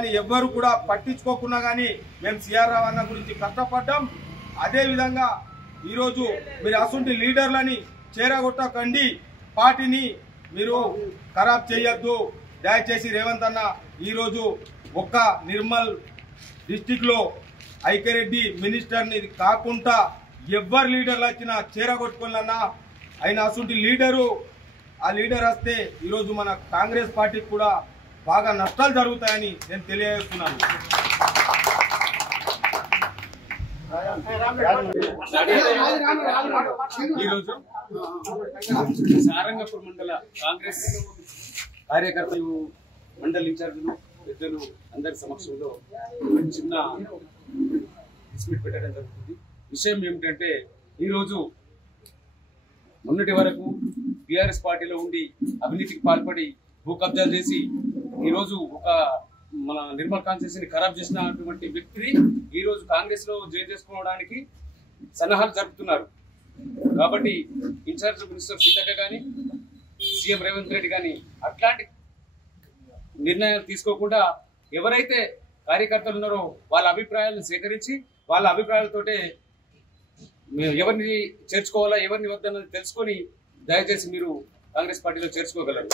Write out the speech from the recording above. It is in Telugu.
కానీ ఎవ్వరు కూడా పట్టించుకోకుండా కానీ మేము సిఆర్ రావు అన్న గురించి కష్టపడ్డాం. అదేవిధంగా ఈరోజు మీరు అసంటి లీడర్లని చేరగొట్టకండి, పార్టీని మీరు ఖరాబ్ చేయొద్దు దయచేసి. రేవంత్ అన్న ఈరోజు ఒక్క నిర్మల్ డిస్టిక్లో ఐక్యరెడ్డి మినిస్టర్ని కాకుండా ఎవ్వరు లీడర్లు వచ్చినా చేరగొట్టుకోవాలన్నా ఆయన అసంటి లీడరు. ఆ లీడర్ వస్తే ఈరోజు మన కాంగ్రెస్ పార్టీకి కూడా బాగా నష్టాలు జరుగుతాయని నేను తెలియజేస్తున్నాను. ఈరోజు సారంగపూర్ మండల కాంగ్రెస్ కార్యకర్తలు, మండల ఇన్ఛార్జీలు, పెద్దలు అందరి సమక్షంలో చిన్న డిస్ప్యూట్ పెట్టడం జరుగుతుంది. విషయం ఏమిటంటే ఈరోజు మొన్నటి వరకు టీఆర్ఎస్ పార్టీలో ఉండి అవినీతికి పాల్పడి భూ కబ్జా చేసి ఈరోజు ఒక మన నిర్మల్ కాన్స్టిట్యూన్సీని ఖరాబ్ చేసినటువంటి వ్యక్తిని ఈరోజు కాంగ్రెస్ లో జాయిన్ చేసుకోవడానికి సన్నాహాలు జరుపుతున్నారు. కాబట్టి ఇన్ఛార్జ్ మినిస్టర్ సీతక్క కానీ సీఎం రేవంత్ రెడ్డి కానీ అట్లాంటి నిర్ణయాలు తీసుకోకుండా ఎవరైతే కార్యకర్తలు ఉన్నారో వాళ్ళ అభిప్రాయాలను సేకరించి వాళ్ళ అభిప్రాయాలతోటే ఎవరిని చేర్చుకోవాలా ఎవరిని వద్దన్నది తెలుసుకొని దయచేసి మీరు కాంగ్రెస్ పార్టీలో చేర్చుకోగలరు.